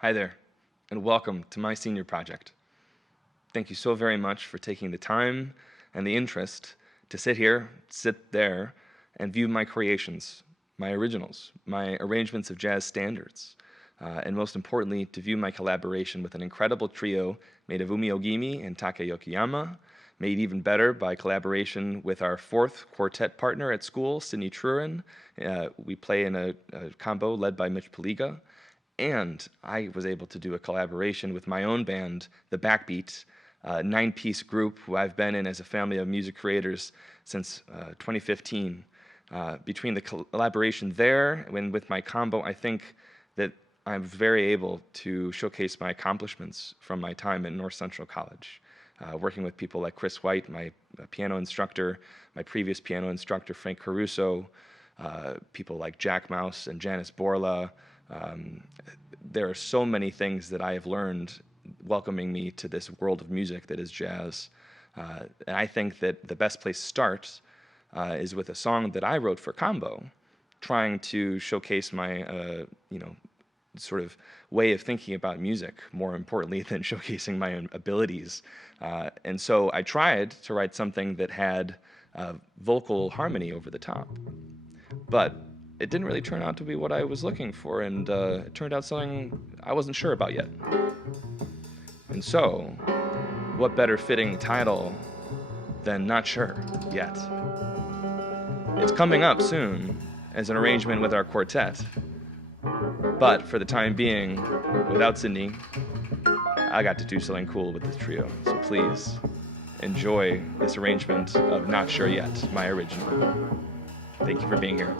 Hi there, and welcome to my senior project. Thank you so very much for taking the time and the interest to sit here, sit there, and view my creations, my originals, my arrangements of jazz standards, and most importantly, to view my collaboration with an incredible trio made of Umi Ogimi and Take Yokiyama, made even better by collaboration with our fourth quartet partner at school, Sydney Trurin. We play in a combo led by Mitch Paliga. And I was able to do a collaboration with my own band, The Backbeat, a 9-piece group who I've been in as a family of music creators since 2015. Between the collaboration there and with my combo, I think that I'm very able to showcase my accomplishments from my time at North Central College. Working with people like Chris White, my piano instructor, my previous piano instructor, Frank Caruso, people like Jack Mouse and Janice Borla. There are so many things that I have learned welcoming me to this world of music that is jazz. And I think that the best place to start is with a song that I wrote for combo, trying to showcase my, sort of way of thinking about music, more importantly than showcasing my own abilities. And so I tried to write something that had vocal harmony over the top. But it didn't really turn out to be what I was looking for, and it turned out something I wasn't sure about yet. And so, what better fitting title than Not Sure Yet? It's coming up soon as an arrangement with our quartet, but for the time being, without Sydney, I got to do something cool with this trio. So please enjoy this arrangement of Not Sure Yet, my original. Thank you for being here.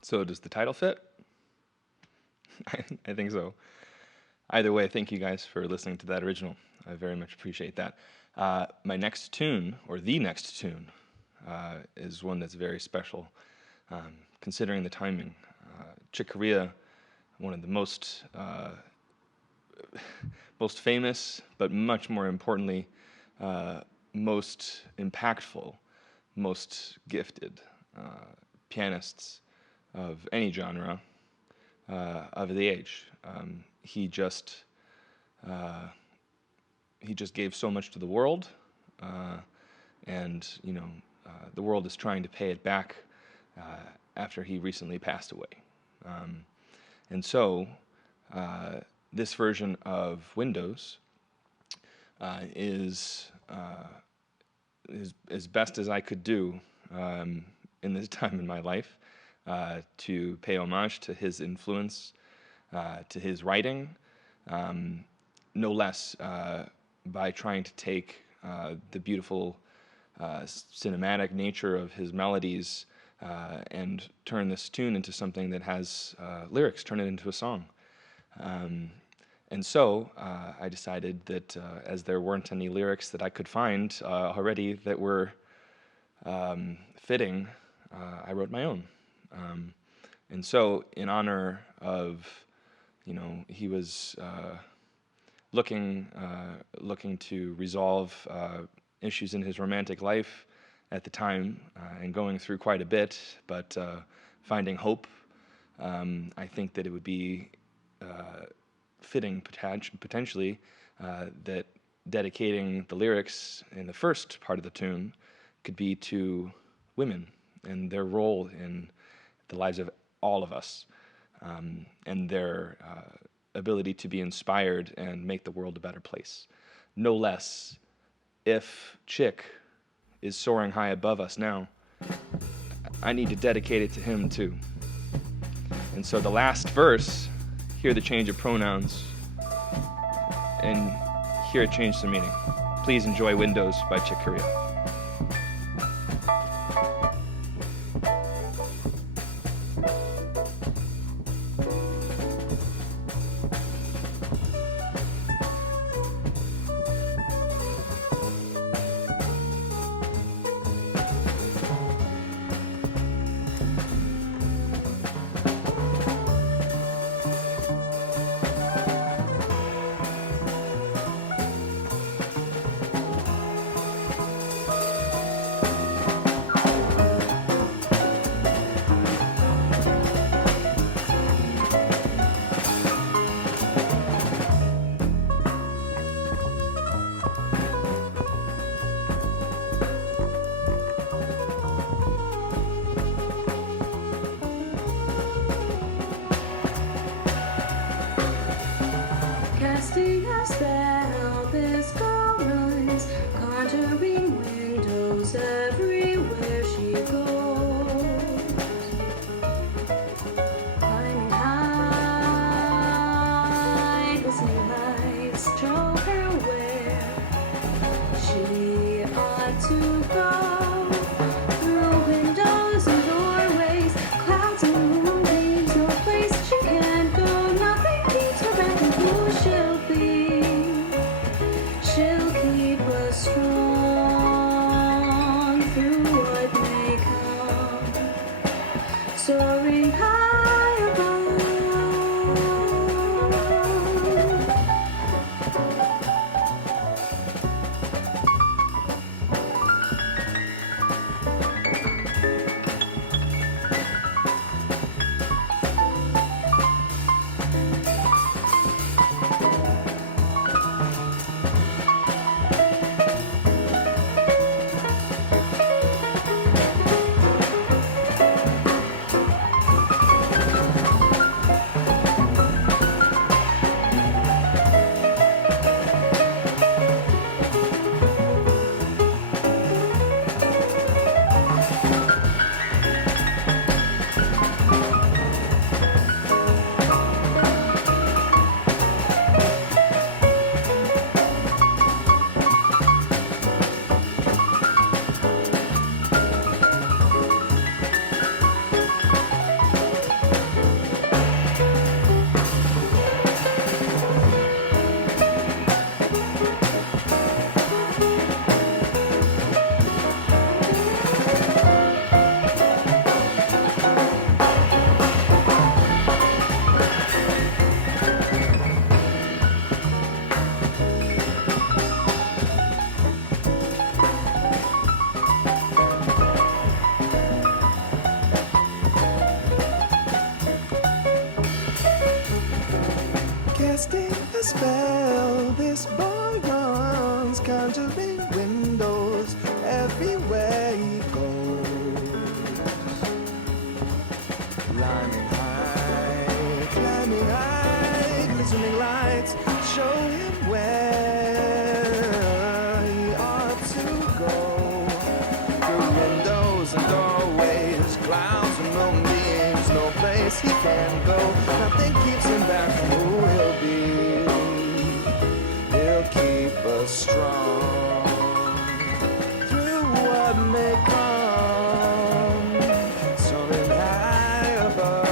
So does the title fit? I think so. Either way, thank you guys for listening to that original. I very much appreciate that. My next tune, or the next tune, is one that's very special, considering the timing. Chick Corea, one of the most famous, but much more importantly, most impactful, most gifted pianists of any genre of the age. He just gave so much to the world, and the world is trying to pay it back after he recently passed away. And so this version of Windows is as best as I could do in this time in my life to pay homage to his influence, to his writing, no less by trying to take the beautiful cinematic nature of his melodies and turn this tune into something that has lyrics, turn it into a song. And so I decided that as there weren't any lyrics that I could find already that were fitting, I wrote my own. And so in honor of, he was looking to resolve issues in his romantic life at the time and going through quite a bit, but finding hope, I think that it would be fitting potentially that dedicating the lyrics in the first part of the tune could be to women and their role in the lives of all of us, and their ability to be inspired and make the world a better place. No less, if Chick is soaring high above us now, I need to dedicate it to him too. And so the last verse, hear the change of pronouns, and hear it change some meaning. Please enjoy Windows by Chick Corea. Casting a spell, this girl runs, conjuring windows everywhere she goes. Climbing high, glistening lights show her where she ought to go. Through windows and doorways, clouds and moonbeams, no place she can't go. Nothing keeps her back, and who she'll be. She'll keep us strong through what may come. Soaring high above. spell. This boy runs, conjuring windows everywhere he goes. Climbing high, glistening lights show him where he ought to go. Through windows and doorways, clouds and moonbeams, no place he can go. Nothing keeps him back from who he'll be. He'll keep us strong through what may come, soaring high above.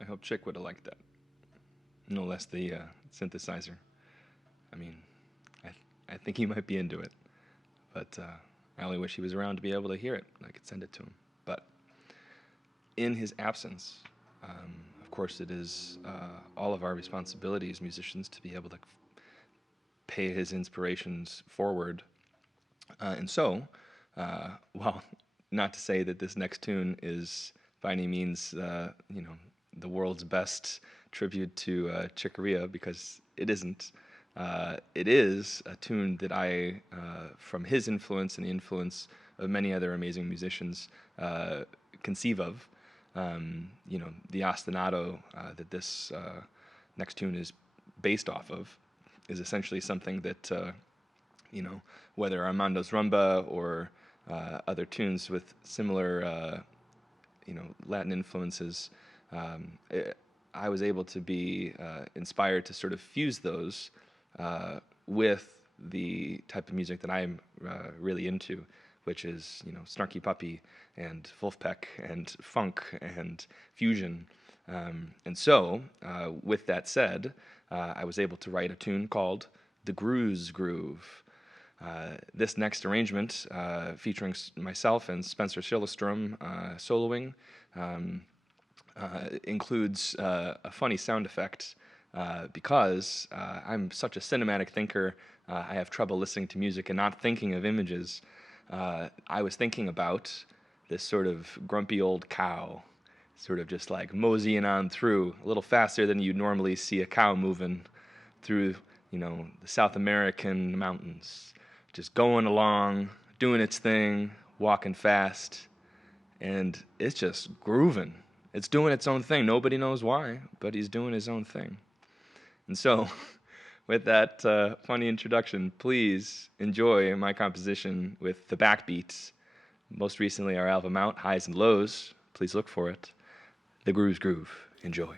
I hope Chick would have liked that. No less the synthesizer. I mean, I think he might be into it. But I only wish he was around to be able to hear it. I could send it to him. But in his absence, of course, it is all of our responsibility as musicians to be able to pay his inspirations forward. And so, well, not to say that this next tune is by any means, the world's best tribute to Chick Corea, because it isn't. It is a tune that I, from his influence and the influence of many other amazing musicians, conceive of. The ostinato that this next tune is based off of is essentially something that, whether Armando's Rumba or other tunes with similar, Latin influences, I was able to be inspired to sort of fuse those with the type of music that I'm really into, which is, snarky puppy and Wolfpack and funk and fusion. And so, with that said, I was able to write a tune called the Grooze Groove. This next arrangement, featuring myself and Spencer Schillestrom soloing, includes a funny sound effect because I'm such a cinematic thinker. I have trouble listening to music and not thinking of images. I was thinking about this sort of grumpy old cow, sort of just like moseying on through a little faster than you'd normally see a cow moving through, the South American mountains, just going along, doing its thing, walking fast, and it's just grooving. It's doing its own thing. Nobody knows why, but he's doing his own thing. And so, with that funny introduction, please enjoy my composition with the backbeats. Most recently, our album out, Highs and Lows. Please look for it. The Grooze Groove. Enjoy.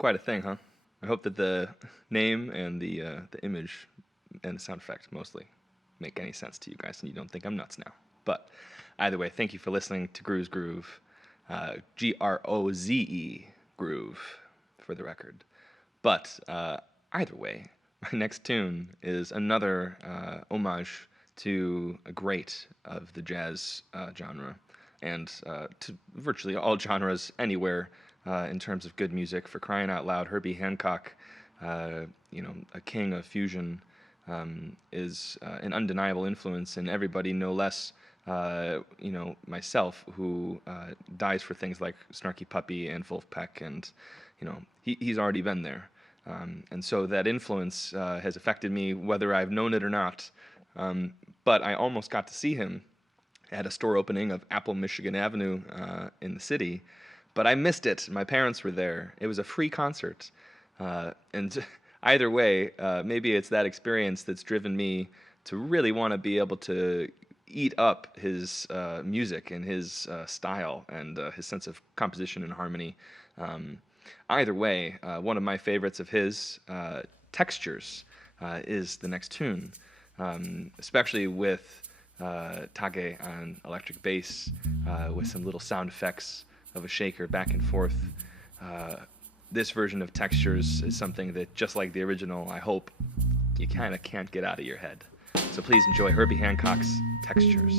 Quite a thing, huh? I hope that the name and the image and the sound effect mostly make any sense to you guys, and you don't think I'm nuts now. But either way, thank you for listening to Grooze Groove, Groze, Groove, for the record. But either way, my next tune is another homage to a great of the jazz genre, and to virtually all genres anywhere in terms of good music. For crying out loud, Herbie Hancock, a king of fusion, is an undeniable influence, and everybody no less, myself, who dies for things like Snarky Puppy and Wolfpack, and he's already been there. And so that influence has affected me whether I've known it or not. But I almost got to see him at a store opening of Apple Michigan Avenue in the city, but I missed it. My parents were there. It was a free concert. And either way, maybe it's that experience that's driven me to really want to be able to eat up his music and his style and his sense of composition and harmony. Either way, one of my favorites of his, Textures, is the next tune, especially with Tage on electric bass, with some little sound effects of a shaker back and forth. This version of Textures is something that, just like the original, I hope you kind of can't get out of your head. So please enjoy Herbie Hancock's Textures.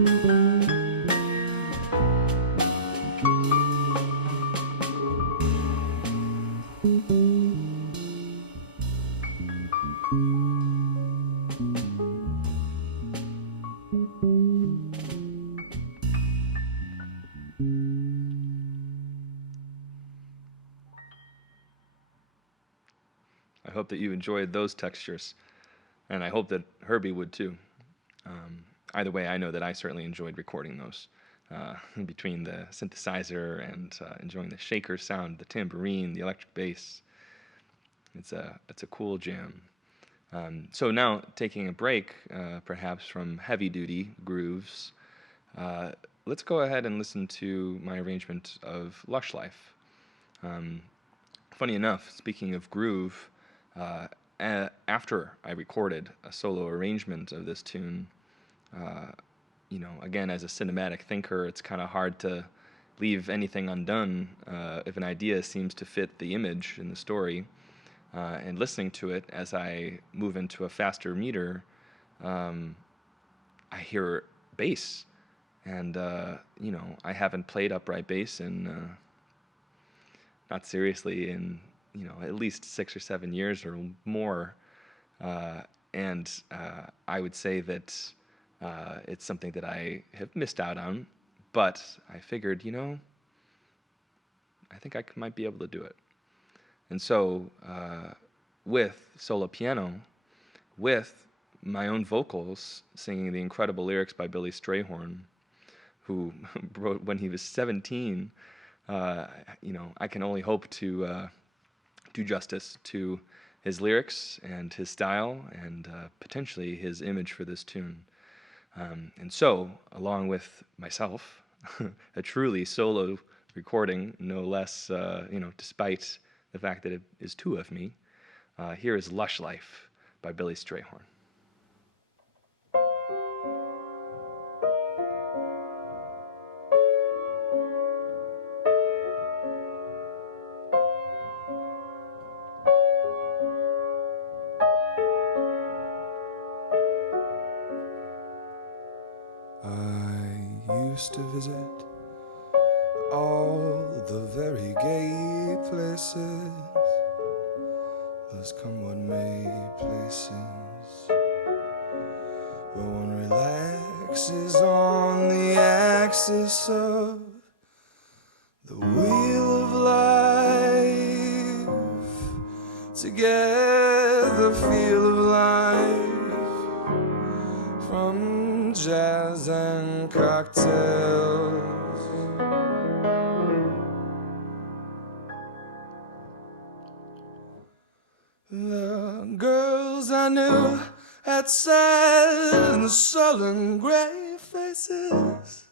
I hope that you enjoyed those textures, and I hope that Herbie would too. Either way, I know that I certainly enjoyed recording those. Between the synthesizer and enjoying the shaker sound, the tambourine, the electric bass, it's a cool jam. So now, taking a break, perhaps from heavy-duty grooves, let's go ahead and listen to my arrangement of Lush Life. Funny enough, speaking of groove, after I recorded a solo arrangement of this tune, again, as a cinematic thinker, it's kind of hard to leave anything undone if an idea seems to fit the image in the story. And listening to it as I move into a faster meter, I hear bass. And, I haven't played upright bass in, not seriously, in, at least 6 or 7 years or more. And I would say that it's something that I have missed out on. But I figured, I think I might be able to do it. And so, with solo piano, with my own vocals singing the incredible lyrics by Billy Strayhorn, who wrote when he was 17, I can only hope to do justice to his lyrics and his style and potentially his image for this tune. And so, along with myself, a truly solo recording, no less, despite the fact that it is two of me, here is Lush Life by Billy Strayhorn. I used to visit all the very gay places, those come what may places, where one relaxes on the axis of the wheel of life, to get the feel of life from jazz and cocktails. The girls I knew had sad and sullen gray faces,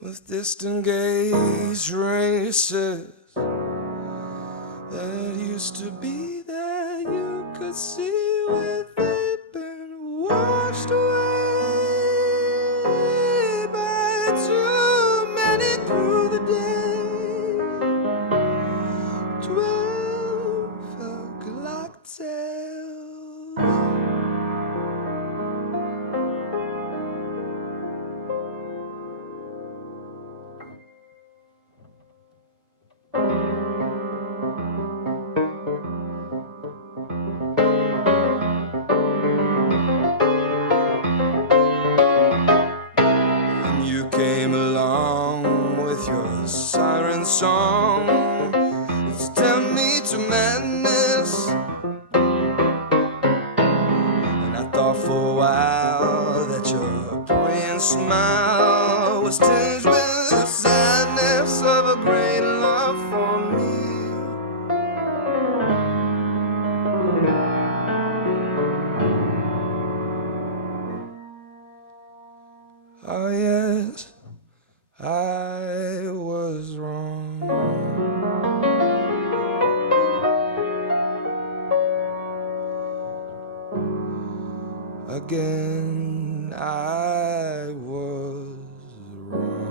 with distant gaze races that used to be there. You could see where they'd been washed away by too many through the day. 12 cocktails. And you came along with your siren song. It's tempt me to madness. And I thought for a while that your buoyant smile was tinged with the sadness of a great love for me. Oh yes, I was wrong. Again, I was wrong.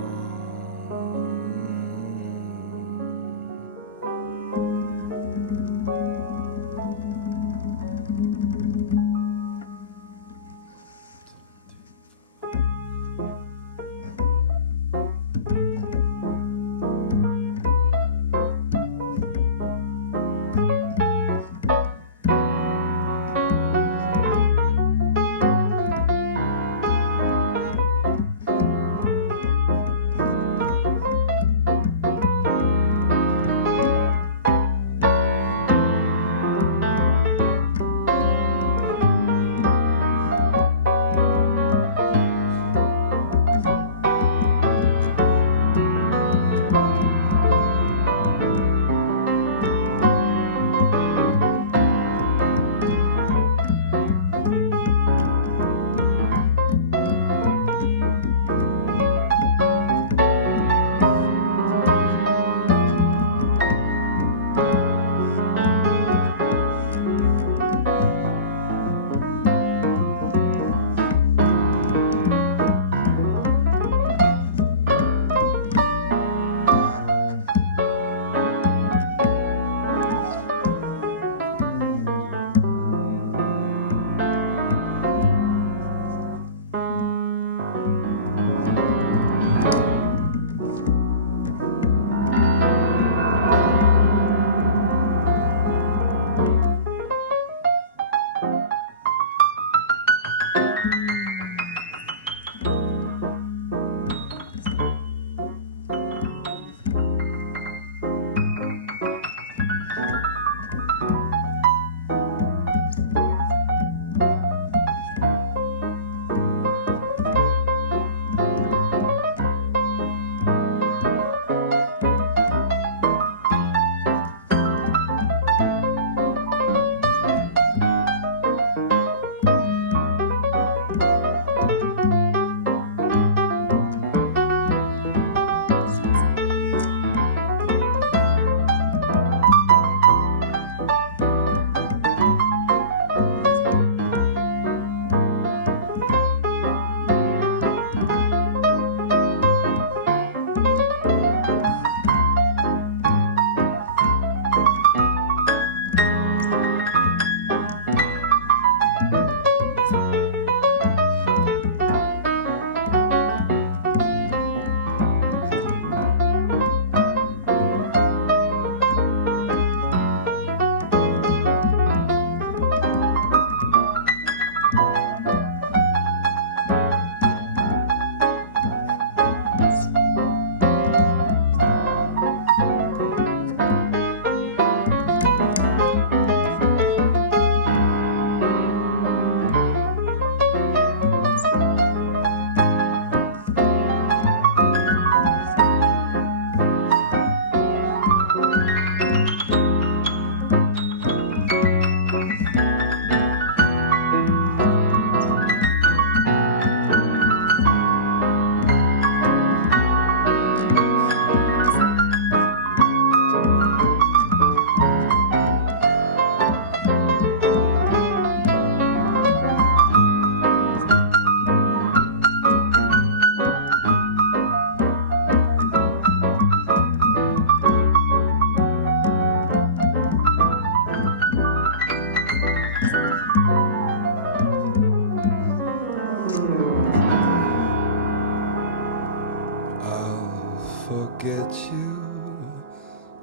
forget you,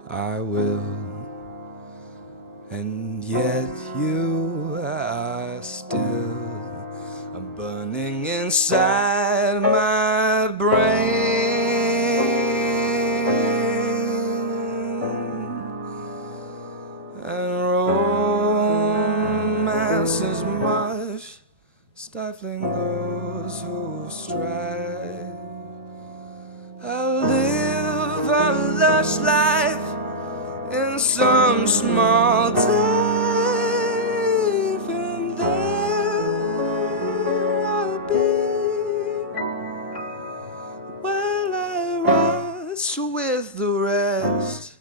I will. And yet you are still burning inside my brain. And romance is much, stifling those who strive. I'll live a lush life in some small dive, and there I'll be while I rise with the rest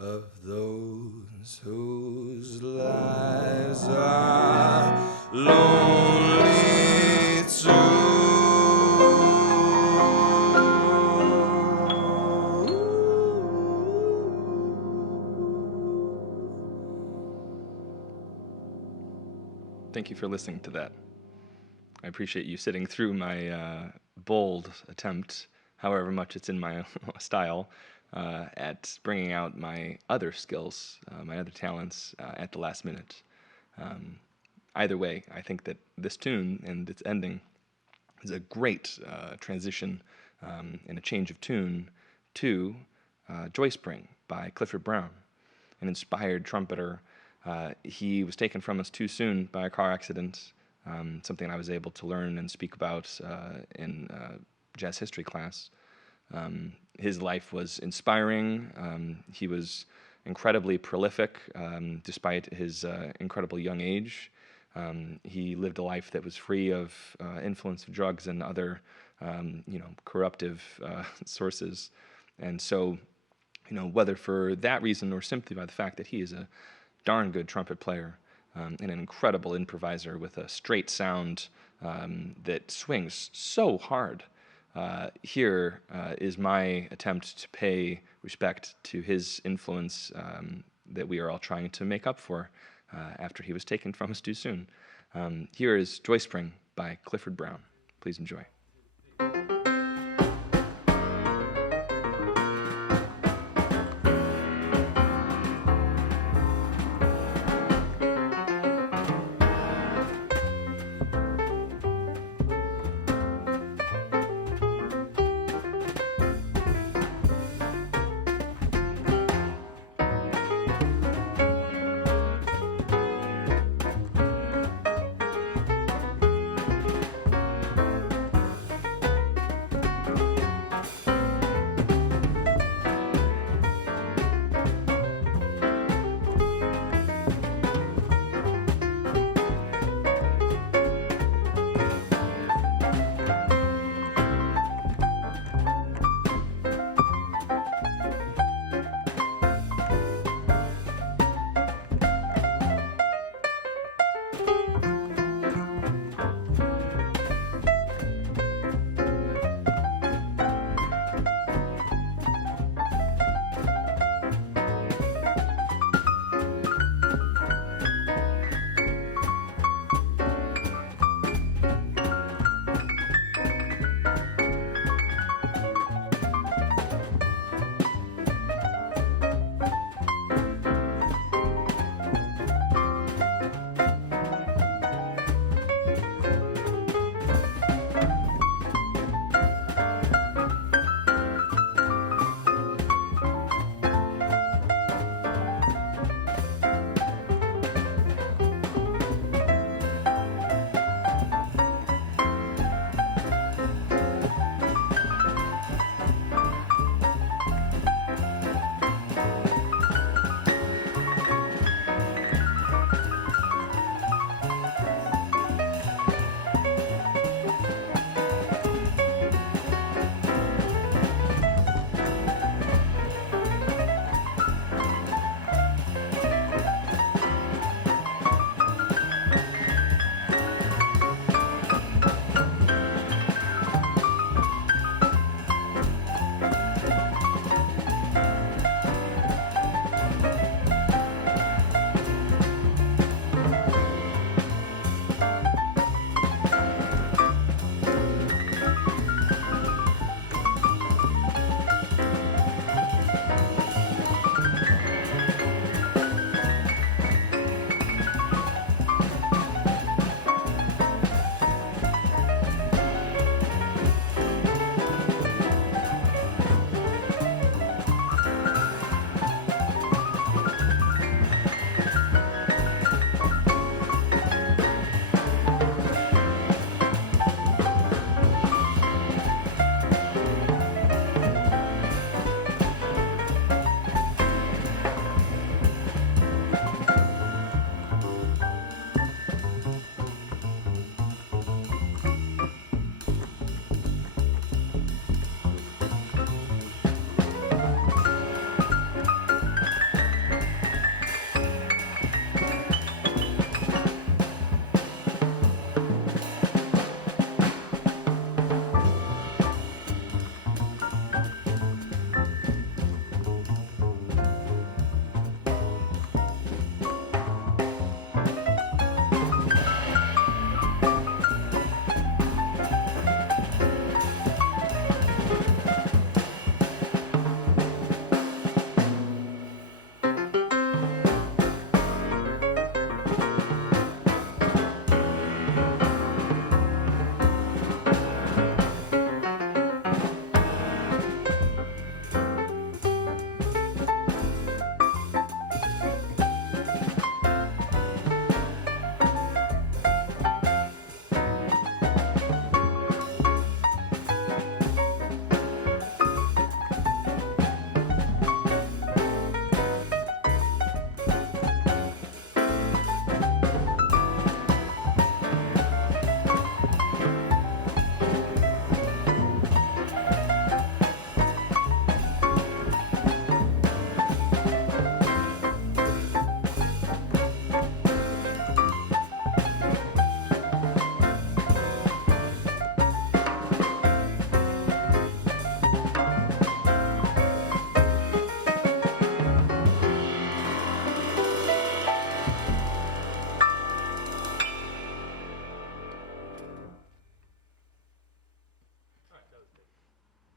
of those whose lives are lonely too. Thank you for listening to that. I appreciate you sitting through my bold attempt, however much it's in my style, at bringing out my other skills, my other talents at the last minute. Either way, I think that this tune and its ending is a great transition and a change of tune to Joy Spring by Clifford Brown, an inspired trumpeter. He was taken from us too soon by a car accident, something I was able to learn and speak about in jazz history class. His life was inspiring. He was incredibly prolific despite his incredible young age. He lived a life that was free of influence of drugs and other, corruptive sources. And so, whether for that reason or simply by the fact that he is a darn good trumpet player and an incredible improviser with a straight sound that swings so hard. Here is my attempt to pay respect to his influence that we are all trying to make up for after he was taken from us too soon. Here is Joy Spring by Clifford Brown. Please enjoy.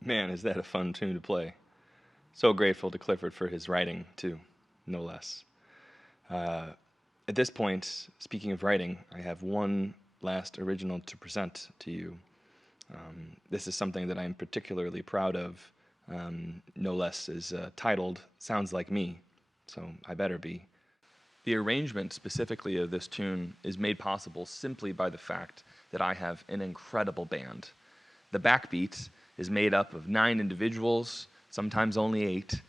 Man, is that a fun tune to play. So grateful to Clifford for his writing, too, no less. At this point, speaking of writing, I have one last original to present to you. This is something that I'm particularly proud of, no less is titled Sounds Like Me, so I better be. The arrangement specifically of this tune is made possible simply by the fact that I have an incredible band. The backbeat is made up of 9 individuals, sometimes only 8,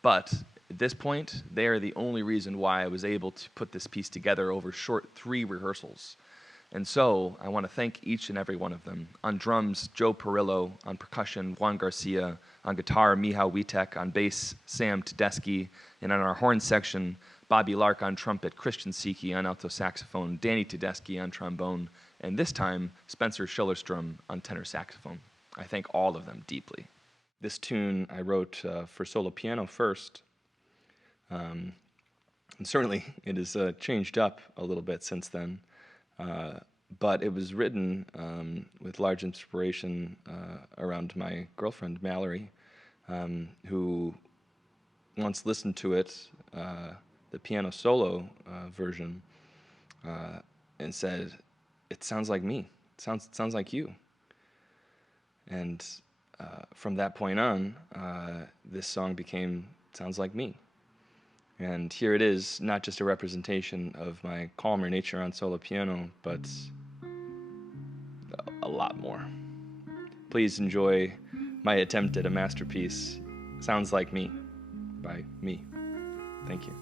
but at this point, they are the only reason why I was able to put this piece together over short 3 rehearsals. And so I want to thank each and every one of them. On drums, Joe Perillo. On percussion, Juan Garcia. On guitar, Mihal Witek. On bass, Sam Tedeschi. And on our horn section, Bobby Lark on trumpet, Christian Siki on alto saxophone, Danny Tedeschi on trombone, and this time, Spencer Schillerstrom on tenor saxophone. I thank all of them deeply. This tune I wrote for solo piano first, and certainly it has changed up a little bit since then. But it was written with large inspiration around my girlfriend, Mallory, who once listened to it, the piano solo version, and said, "It sounds like me. It sounds like you." And from that point on, this song became Sounds Like Me. And here it is, not just a representation of my calmer nature on solo piano, but a lot more. Please enjoy my attempt at a masterpiece, Sounds Like Me, by me. Thank you.